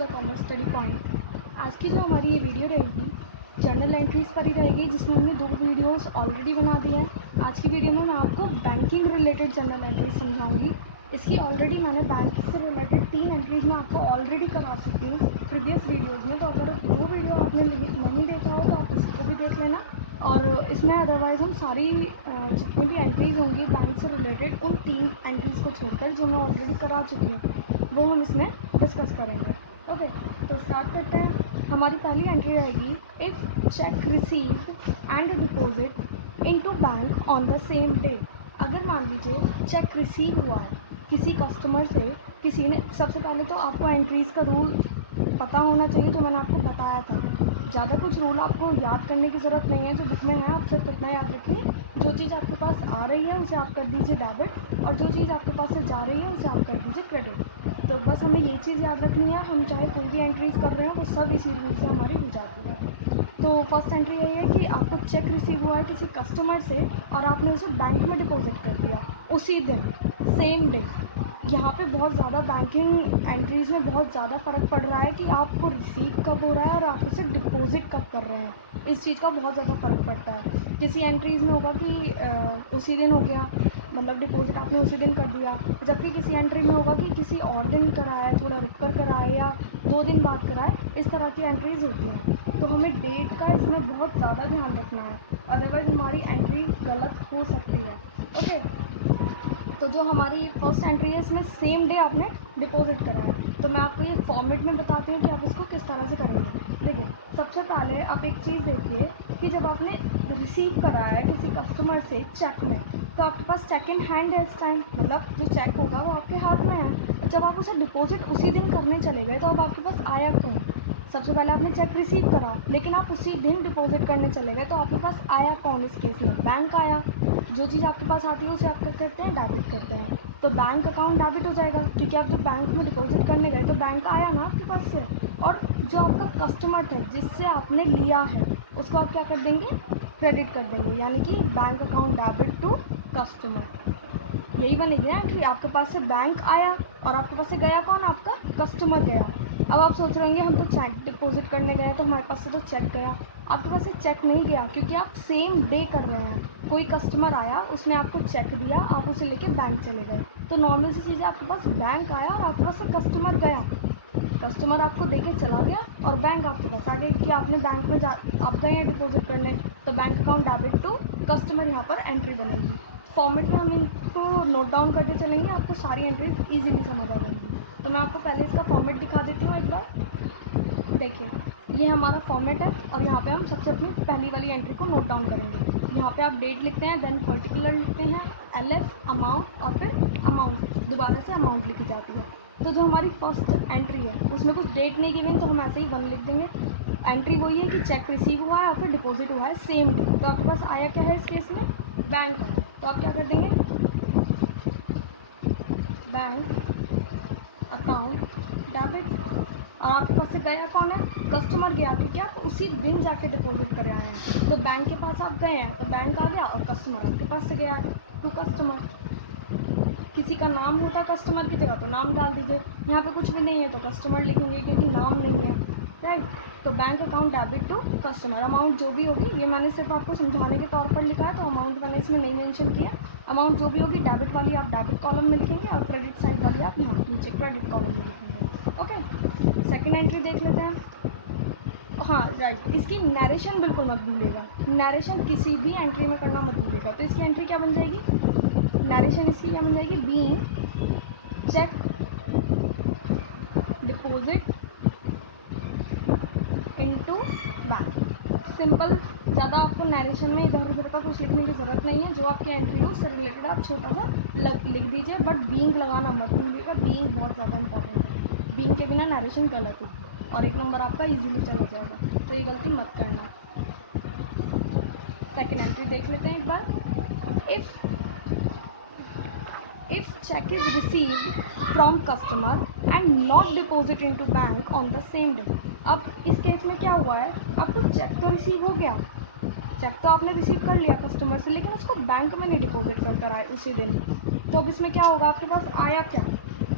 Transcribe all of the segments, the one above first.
The commerce study point. आज की जो हमारी ये वीडियो रहेगी जर्नल एंट्रीज़ पर ही रहेगी, जिसमें हमने 2 वीडियोस ऑलरेडी बना दिए हैं। आज की वीडियो में मैं आपको बैंकिंग रिलेटेड जर्नल एंट्रीज समझाऊंगी। इसकी ऑलरेडी मैंने बैंक से रिलेटेड 3 एंट्रीज मैं आपको ऑलरेडी करा चुकी हूँ प्रीवियस वीडियोज़ में। तो अगर वो वीडियो आपने नहीं देखा हो तो आप उसको भी देख लेना। और इसमें अदरवाइज़ हम सारी जितनी भी एंट्रीज़ होंगी बैंक से रिलेटेड उन 3 एंट्रीज़ को छोड़कर जो मैं ऑलरेडी करा चुकी हूँ वो हम इसमें डिस्कस करेंगे। ओके, तो स्टार्ट करते हैं। हमारी पहली एंट्री रहेगी, if check received and deposit into bank on the same day. अगर मान लीजिए चेक रिसीव हुआ है किसी कस्टमर से, किसी ने, सबसे पहले तो आपको एंट्रीज़ का रूल पता होना चाहिए, तो मैंने आपको बताया था। ज़्यादा कुछ रूल आपको याद करने की ज़रूरत नहीं है, जो बुक में है आप सिर्फ इतना याद रखिए, जो चीज़ आपके पास आ रही है उसे आप कर दीजिए डेबिट, और जो चीज़ आपके पास से जा रही है उसे आप कर दीजिए क्रेडिट। तो बस हमें ये चीज़ याद रखनी है, हम चाहे कोई भी एंट्रीज़ कर रहे हैं वो सब इसी रूल से हमारी हो जाती है। तो फर्स्ट एंट्री यही है कि आपको चेक रिसीव हुआ है किसी कस्टमर से और आपने उसे बैंक में डिपॉजिट कर दिया उसी दिन, सेम डे। यहाँ पे बहुत ज़्यादा बैंकिंग एंट्रीज़ में बहुत ज़्यादा फ़र्क पड़ रहा है कि आपको रिसीव कब हो रहा है और आप उसे डिपॉजिट कब कर रहे हैं। इस चीज़ का बहुत ज़्यादा फ़र्क पड़ता है। किसी एंट्रीज़ में होगा कि उसी दिन हो गया, मतलब डिपॉजिट आपने उसी दिन कर दिया, जबकि किसी एंट्री में होगा कि किसी और दिन कराया, थोड़ा रुक कर कराया या 2 दिन बाद कराए। इस तरह की एंट्रीज़ होती हैं। तो हमें डेट का इसमें बहुत ज़्यादा ध्यान रखना है, अदरवाइज़ हमारी एंट्री गलत हो सकती है। ओके, तो जो हमारी फर्स्ट एंट्री है इसमें सेम डे आपने डिपॉजिट करा है, तो मैं आपको ये फॉर्मेट में बताती हूँ कि आप इसको किस तरह से करेंगे। देखिए, सबसे पहले आप एक चीज़ देखिए कि जब आपने रिसीव करा है किसी कस्टमर से चेक में, तो आपके पास चेक इन हैंड है इस टाइम, मतलब जो चेक होगा वो आपके हाथ में है। जब आप उसे डिपॉजिट उसी दिन करने चले गए तो अब आपके पास आया कौन? सबसे पहले आपने चेक रिसीव करा, लेकिन आप उसी दिन डिपॉजिट करने चले गए, तो आपके पास आया कौन? इस केस में बैंक आया। जो चीज़ आपके पास आती है उसे आप क्या करते हैं? डेबिट करते हैं। तो बैंक अकाउंट डेबिट हो जाएगा, क्योंकि आप जब बैंक में डिपॉजिट करने गए तो बैंक आया ना आपके पास से। और जो आपका कस्टमर था जिससे आपने लिया है उसको आप क्या कर देंगे? क्रेडिट कर देंगे, यानी कि bank account debit to customer. यही बनेगी ना एंट्री। आपके पास से बैंक आया और आपके पास से गया कौन? आपका कस्टमर गया। अब आप सोच रहे होंगे हम तो चेक डिपॉजिट करने गए तो हमारे पास से तो चेक गया। आपके पास से चेक नहीं गया, क्योंकि आप सेम डे कर रहे हैं। कोई कस्टमर आया, उसने आपको चेक दिया, आप उसे लेके बैंक चले गए, तो नॉर्मल सी चीज़ है, आपके पास बैंक आया और आपके पास से कस्टमर गया। कस्टमर आपको देके चला गया और बैंक आपके पास आ गई कि आपने बैंक में आप गए हैं डिपॉजिट करने, तो bank account debit to customer यहाँ पर एंट्री बनेगी। फॉर्मेट में हम इनको नोट डाउन करते चलेंगे, आपको सारी एंट्रीज इजीली समझ आ जाएंगी। तो मैं आपको पहले इसका फॉर्मेट दिखा देती हूँ एक बार। देखिए, ये हमारा फॉर्मेट है और यहाँ पे हम सबसे अपनी पहली वाली एंट्री को नोट डाउन करेंगे। यहाँ पे आप डेट लिखते हैं, देन पर्टिकुलर लिखते हैं, LF अमाउंट, और फिर अमाउंट, दोबारा से अमाउंट लिखी जाती है। तो जो हमारी फर्स्ट एंट्री है उसमें कुछ डेट नहीं गिवन, तो हम ऐसे ही 1 लिख देंगे। एंट्री वही है कि चेक रिसीव हुआ है और फिर डिपॉजिट हुआ है सेम डे। तो आपके पास आया क्या है इस केस में? बैंक आया। तो आप क्या कर देंगे? Bank account debit. और आपके पास से गया कौन है? कस्टमर गया, क्योंकि आप उसी दिन जाके डिपॉजिट कर आए हैं। तो बैंक के पास आप गए हैं तो बैंक आ गया और कस्टमर आपके पास से गया है टू कस्टमर। किसी का नाम होता कस्टमर की जगह तो नाम डाल दीजिए, यहाँ पे कुछ भी नहीं है तो कस्टमर लिखेंगे क्योंकि नाम नहीं है, राइट। तो bank account debit to customer. Amount जो भी होगी, ये मैंने सिर्फ आपको समझाने के तौर पर लिखा है, तो अमाउंट मैंने इसमें नहीं मेंशन किया। अमाउंट जो भी होगी डेबिट वाली आप डेबिट कॉलम में लिखेंगे और क्रेडिट साइड वाली आप यहाँ नीचे क्रेडिट कॉलम में लिखेंगे। ओके, सेकेंड एंट्री देख लेते हैं। हाँ राइट, इसकी नरेशन बिल्कुल मत भूलिएगा, नरेशन किसी भी एंट्री में करना मत भूलिएगा। तो इसकी एंट्री क्या बन जाएगी? नरेशन इसकी क्या बन जाएगी? Being cheque deposit into bank. Simple, ज़्यादा आपको नरेशन में इधर उधर का कुछ लिखने की ज़रूरत नहीं है। जो आपकी एंट्री हो उससे रिलेटेड आप छोटा सा लिख दीजिए, बट बीइंग लगाना मत भूलिएगा। बीइंग बहुत ज़्यादा इंपॉर्टेंट है, बीइंग के बिना नरेशन गलत है और 1 नंबर आपका इजीली चला जाएगा, तो ये गलती मत करना। सेकेंड एंट्री देख लेते हैं एक बार। If check is received from customer and not deposit into bank on the same day। अब इस केस में क्या हुआ है? आपको चेक तो रिसीव हो गया, चेक तो आपने रिसीव कर लिया कस्टमर से, लेकिन उसको बैंक में नहीं डिपॉजिट कर कर आए उसी दिन। तो अब इसमें क्या होगा? आपके पास आया क्या?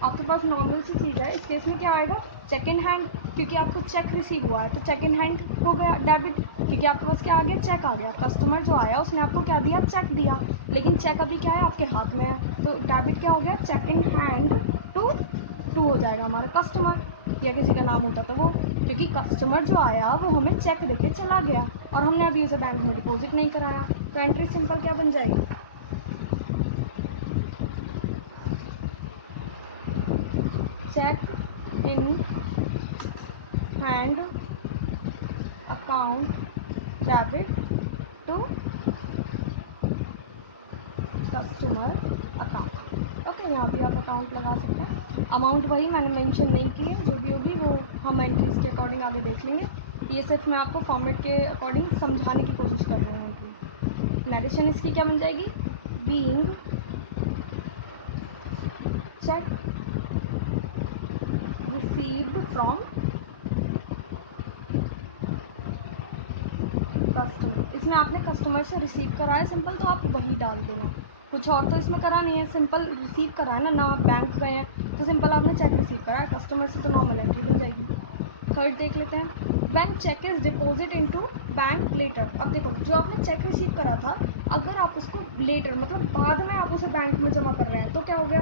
आपके पास नॉर्मल सी चीज़ है। इस केस में क्या आएगा, चेक इन हैंड, क्योंकि आपको चेक रिसीव हुआ है तो चेक इन हैंड हो गया डेबिट, क्योंकि आपके पास क्या आ गया, चेक आ गया। कस्टमर जो आया उसने आपको क्या दिया, चेक दिया, लेकिन चेक अभी क्या है, आपके हाथ में है, तो डेबिट क्या हो गया, चेक इन हैंड टू हो जाएगा हमारा कस्टमर, या किसी का नाम होता तो वो, क्योंकि कस्टमर जो आया वो हमें चेक देके चला गया और हमने अभी उसे बैंक में डिपॉजिट नहीं कराया। तो एंट्री सिंपल क्या बन जाएगी, cheque in hand account debit to customer account. Okay, यहाँ भी आप अकाउंट लगा सकते हैं। अमाउंट वही मैंने मेंशन नहीं की है, जो भी होगी वो हम एंट्रीज के अकॉर्डिंग आगे देख लेंगे। ये सिर्फ मैं आपको फॉर्मेट के अकॉर्डिंग समझाने की कोशिश कर रही हूँ एंट्री। नरेशन इसकी क्या बन जाएगी, being check received from customer. इसमें आपने कस्टमर से रिसीव करा है सिंपल, तो आप वही डाल देना, कुछ और तो इसमें करा नहीं है, सिंपल रिसीव करा है ना आप बैंक गए हैं तो सिंपल आपने चेक रिसीव करा है कस्टमर से, तो नॉर्मल एंट्री बन जाएगी। थर्ड देख लेते हैं, when cheque is deposit into bank later. अब देखो, जो आपने चेक रिसीव करा था, अगर आप उसको लेटर मतलब बाद में आप उसे बैंक में जमा कर रहे हैं तो क्या हो गया,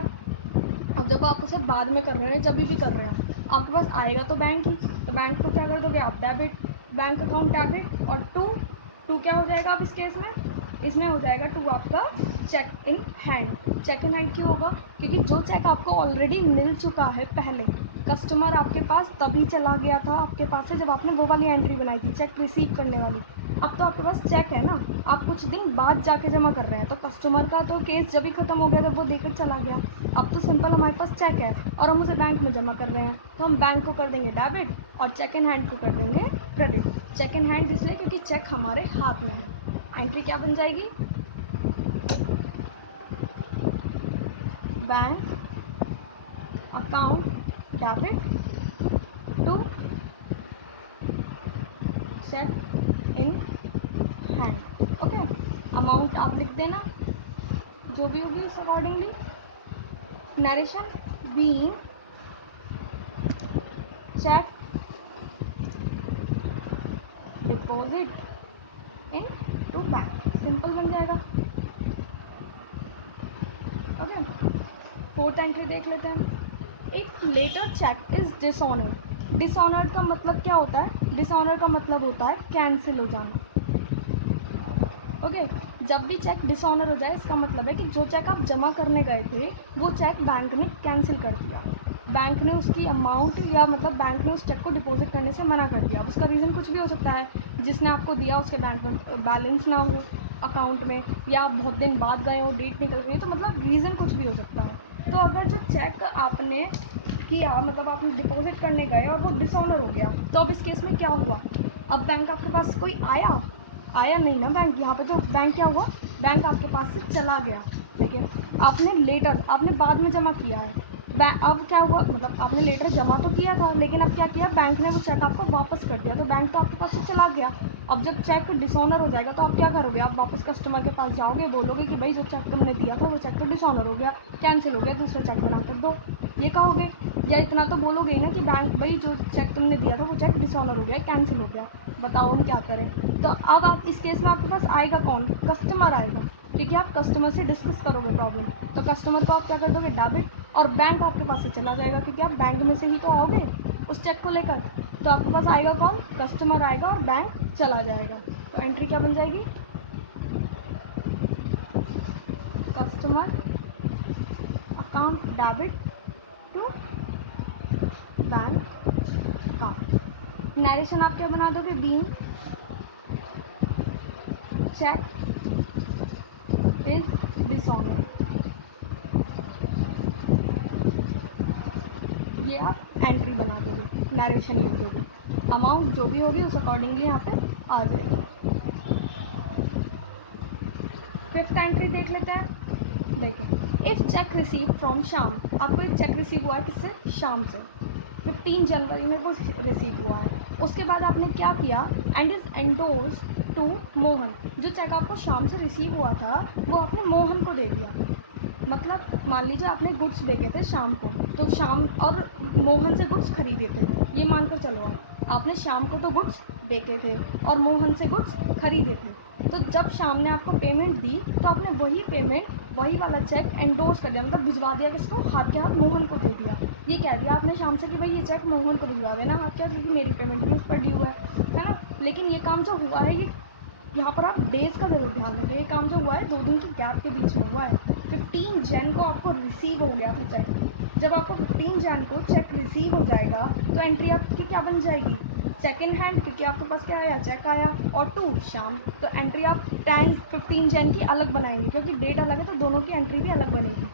अब जब आप उसे बाद में कर रहे हैं, जब भी कर रहे हैं, आपके पास आएगा तो बैंक ही, तो बैंक को क्या कर दोगे आप, डेबिट, बैंक अकाउंट डेबिट, और टू क्या हो जाएगा अब इस केस में, इसमें हो जाएगा टू आपका cheque in hand. Cheque in hand क्यों होगा, क्योंकि जो चेक आपको ऑलरेडी मिल चुका है पहले, कस्टमर आपके पास तभी चला गया था आपके पास से जब आपने वो वाली एंट्री बनाई थी चेक रिसीव करने वाली। अब तो आपके पास चेक है ना, आप कुछ दिन बाद जाके जमा कर रहे हैं, तो कस्टमर का तो केस जब ही खत्म हो गया जब वो देकर चला गया। अब तो सिंपल हमारे पास चेक है और हम उसे बैंक में जमा कर रहे हैं, तो हम बैंक को कर देंगे डेबिट और चेक इन हैंड को कर देंगे क्रेडिट। चेक इन हैंड इसलिए क्योंकि चेक हमारे हाथ में है। एंट्री क्या बन जाएगी, bank account debit to cheque in hand. Okay, amount आप लिख देना जो भी होगी इस accordingly. Narration, being cheque deposit into bank, simple बन जाएगा। ओके, फोर्थ एंट्री देख लेते हैं, if later cheque is dishonoured. Dishonoured का मतलब क्या होता है, डिसऑनर्ड का मतलब होता है कैंसिल हो जाना। ओके, जब भी चेक डिसऑनर हो जाए इसका मतलब है कि जो चेक आप जमा करने गए थे वो चेक बैंक ने कैंसिल कर दिया, बैंक ने उसकी अमाउंट या मतलब बैंक ने उस चेक को डिपॉजिट करने से मना कर दिया। अब उसका रीज़न कुछ भी हो सकता है, जिसने आपको दिया उसके बैंक में बैलेंस ना हो अकाउंट में, या आप बहुत दिन बाद गए हो, डेट निकल गई, तो मतलब रीज़न कुछ भी हो सकता है। तो अगर जो चेक आपने किया मतलब आपने डिपॉजिट करने गए और वो डिसऑनर हो गया, तो अब इस केस में क्या हुआ, अब बैंक आपके पास कोई आया, आया नहीं ना बैंक, यहाँ पे तो बैंक क्या हुआ, बैंक आपके पास से चला गया, ठीक है। आपने लेटर, आपने बाद में जमा किया है, अब क्या हुआ, मतलब आपने लेटर जमा तो किया था लेकिन अब क्या किया, बैंक ने वो चेक आपको वापस कर दिया, तो बैंक तो आपके पास से चला गया। अब जब चेक डिसऑनर हो जाएगा तो आप क्या करोगे, आप वापस कस्टमर के पास जाओगे, बोलोगे कि भाई जो चेक तुमने दिया था वो चेक तो डिसऑनर हो गया, कैंसिल हो गया, दूसरा चेक बना कर दो, ये कहोगे। या इतना तो बोलोगे ही ना कि बैंक भाई जो चेक तुमने दिया था वो चेक डिसऑनर हो गया, कैंसिल हो गया, बताओ हम क्या करें। तो अब आप इस केस में आपके पास आएगा कौन, कस्टमर आएगा, क्योंकि आप कस्टमर से डिस्कस करोगे प्रॉब्लम, तो कस्टमर को आप क्या कर दोगे, डेबिट, और बैंक आपके पास से चला जाएगा क्योंकि आप बैंक में से ही तो आओगे उस चेक को लेकर, तो आपके पास आएगा कौन, कस्टमर आएगा और बैंक चला जाएगा। तो एंट्री क्या बन जाएगी, customer account debit to bank account. Narration आप क्या बना दोगे, बीइंग चेक इज डिसऑनर, ये आप एंट्री बना दोगे, नरेशन लिख दोगे, अमाउंट जो भी होगी उस अकॉर्डिंगली यहाँ पे आ जाएगी। फिफ्थ एंट्री देख लेते हैं, देखिए, इफ चेक रिसीव फ्रॉम शाम, आपको एक चेक रिसीव हुआ है किससे, शाम से, 15 जनवरी में वो रिसीव हुआ है, उसके बाद आपने क्या किया, and is endorse to Mohan, जो चेक आपको शाम से रिसीव हुआ था वो आपने मोहन को दे दिया, मतलब मान लीजिए आपने गुड्स बेचे थे शाम को, तो शाम और मोहन से गुड्स खरीदे थे, ये मानकर चलो आपने शाम को तो गुड्स बेचे थे और मोहन से गुड्स खरीदे थे। तो जब शाम ने आपको पेमेंट दी तो आपने वही पेमेंट, वही वाला चेक एंडोर्स कर दिया, मतलब भिजवा दिया किसको, हाथ के हाथ मोहन को दे दिया। ये कह दिया आपने शाम से कि भाई ये चेक मोहन को भिजवा देना हाथ के हाथ, क्योंकि मेरी पेमेंट भी उस पर ड्यू है ना। लेकिन ये काम जो हुआ है, ये यहाँ पर आप डेज का जरूर ध्यान रखें। ये काम जो हुआ है 2 दिन की गैप के बीच में हुआ है। 15 जन को आपको रिसीव हो गया था चेक। जब आपको 15 जन को चेक रिसीव हो जाएगा तो एंट्री आपकी क्या बन जाएगी, सेकेंड हैंड, क्योंकि आपके पास क्या आया, चेक आया, और 2 शाम। तो एंट्री आप 15 जन की अलग बनाएंगे, क्योंकि डेट अलग है तो दोनों की एंट्री भी अलग बनेगी।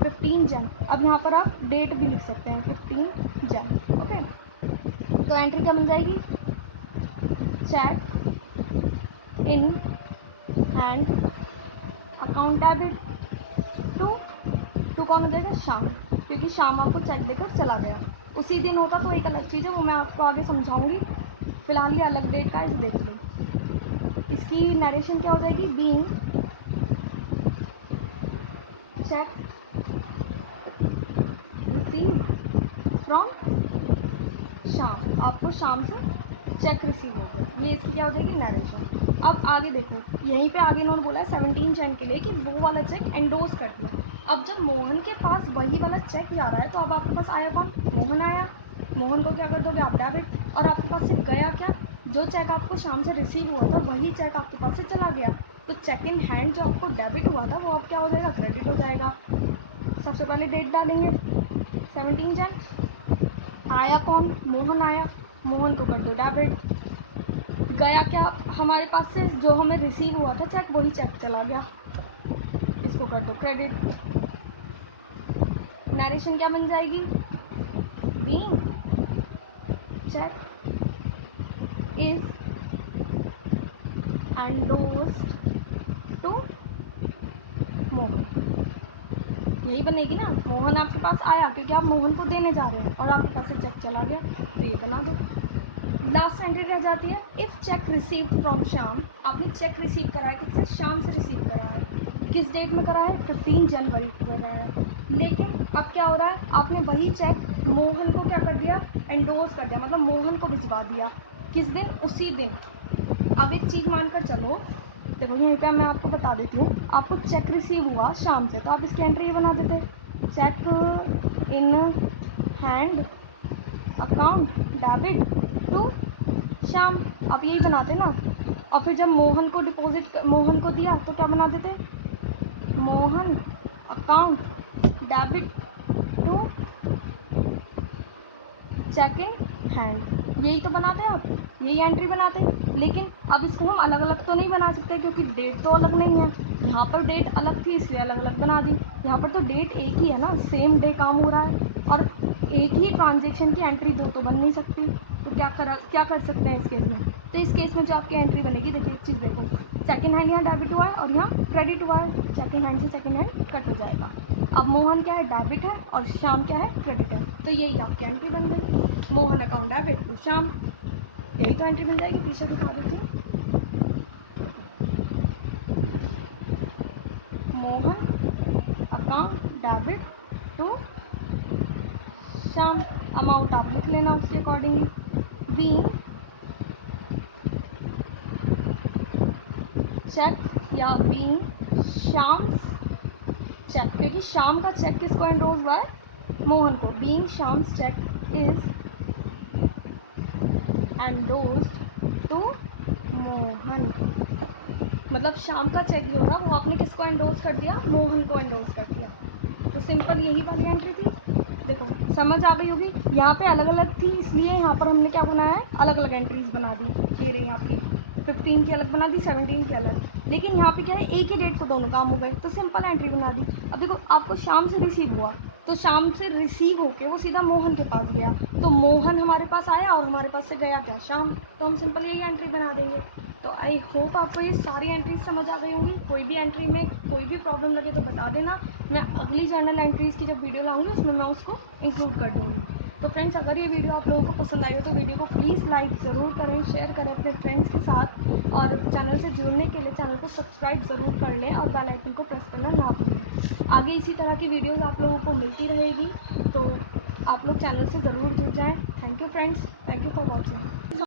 15 जन, अब यहाँ पर आप डेट भी लिख सकते हैं 15 जन, ओके। तो एंट्री क्या बन जाएगी, cheque in hand account debit to कौन हो जाएगा, शाम, क्योंकि शाम आपको चेक देकर चला गया। उसी दिन होता तो एक अलग चीज़ है, वो मैं आपको आगे समझाऊंगी। फिलहाल ये अलग डेट का है, इसे देख लो। इसकी नरेशन क्या हो जाएगी, बीइंग चेक रिसीव फ्रॉम शाम, आपको शाम से चेक रिसीव हो गया, ये इसकी क्या हो जाएगी, नरेशन। अब आगे देखो, यहीं पे आगे इन्होंने बोला है 17 जन के लिए कि वो वाला चेक एंडोर्स कर दिया। अब जब मोहन के पास वही वाला चेक जा रहा है तो अब आपके पास आया कौन, मोहन आया। मोहन को क्या कर दोगे आप, डेबिट, और आपके पास से गया क्या, जो चेक आपको शाम से रिसीव हुआ था वही चेक आपके पास से चला गया। तो चेक इन हैंड जो आपको डेबिट हुआ था वो अब क्या हो जाएगा, क्रेडिट हो जाएगा। सबसे पहले डेट डालेंगे 17 जन, आया कौन, मोहन आया, मोहन को कर दो डेबिट। गया क्या हमारे पास से, जो हमें रिसीव हुआ था चेक वही चेक चला गया, इसको कर दो क्रेडिट। नरेशन क्या बन जाएगी, being cheque is endorsed to Mohan, यही बनेगी ना। मोहन आपके पास आया क्योंकि आप मोहन को देने जा रहे हैं और आपके पास से चेक चला गया, तो ये बना दो। लास्ट एंट्री रह जाती है, इफ चेक रिसीव फ्रॉम शाम, आपने चेक रिसीव करा है किससे, शाम से रिसीव करा है, किस डेट में करा है, 15 जनवरी को करा है। लेकिन अब क्या हो रहा है, आपने वही चेक मोहन को क्या कर दिया, एंडोर्स कर दिया, मतलब मोहन को भिजवा दिया, किस दिन, उसी दिन। अब एक चीज़ मानकर चलो, देखो यहीं पे मैं आपको बता देती हूँ, आपको चेक रिसीव हुआ शाम से तो आप इसकी एंट्री बना देते, cheque in hand account debit to Shyam, आप यही बनाते ना। और फिर जब मोहन को डिपॉजिट, मोहन को दिया तो क्या बना देते, Mohan account debit to cheque in hand, यही तो बनाते हैं आप, यही एंट्री बनाते हैं। लेकिन अब इसको हम अलग अलग तो नहीं बना सकते क्योंकि डेट तो अलग नहीं है, यहाँ पर डेट अलग थी इसलिए अलग अलग बना दी, यहाँ पर तो डेट एक ही है ना, सेम डे काम हो रहा है और एक ही ट्रांजेक्शन की एंट्री दो तो बन नहीं सकती। तो क्या कर सकते हैं इस केस में, तो इस केस में जो आपकी एंट्री बनेगी, देखिए एक चीज़ देखो, सेकेंड हैंड यहाँ डेबिट हुआ है और यहाँ क्रेडिट हुआ है, सेकेंड हैंड से सेकेंड हैंड कट हो जाएगा। अब मोहन क्या है, डेबिट है, और शाम क्या है, क्रेडिट है, तो यही आपकी एंट्री बन गई, मोहन अकाउंट डेबिट टू शाम, यही तो एंट्री बन जाएगी। पीछे दिखा देती हूँ, मोहन अकाउंट डेबिट टू शाम, अमाउंट आप लिख लेना उसके अकॉर्डिंगली, बीइंग चेक या बीइंग शाम चेक, क्योंकि शाम का चेक किसको एंडोर्स हुआ है, मोहन को, being Shyam's cheque is endorsed to Mohan, मतलब शाम का चेक जो था वो आपने किसको एंडोर्स कर दिया, मोहन को एंडोर्स कर दिया। तो सिंपल यही वाली एंट्री थी, देखो समझ आ गई होगी। यहाँ पे अलग अलग थी इसलिए यहाँ पर हमने क्या बनाया है, अलग अलग एंट्रीज बना दी, ये रही आपकी 15 की अलग बना दी, 17 की अलग, लेकिन यहाँ पे क्या है, एक ही डेट को दोनों काम हो गए तो सिंपल एंट्री बना दी। अब देखो आपको शाम से रिसीव हुआ तो शाम से रिसीव होके वो सीधा मोहन के पास गया, तो मोहन हमारे पास आया और हमारे पास से गया क्या, शाम, तो हम सिंपल यही एंट्री बना देंगे। तो आई होप आपको ये सारी एंट्रीज समझ आ गई होंगी। कोई भी एंट्री में कोई भी प्रॉब्लम लगे तो बता देना, मैं अगली जर्नल एंट्रीज़ की जब वीडियो लाऊंगी उसमें मैं उसको इंक्लूड कर दूँगी। तो फ्रेंड्स, अगर ये वीडियो आप लोगों को पसंद आई हो तो वीडियो को प्लीज़ लाइक ज़रूर करें, शेयर करें अपने फ्रेंड्स के साथ, और चैनल से जुड़ने के लिए चैनल को सब्सक्राइब ज़रूर कर लें और बेल आइकन को प्रेस करना ना भूलें। आगे इसी तरह की वीडियोस आप लोगों को मिलती रहेगी, तो आप लोग चैनल से ज़रूर जुड़ जाएं। Thank you friends, thank you for watching.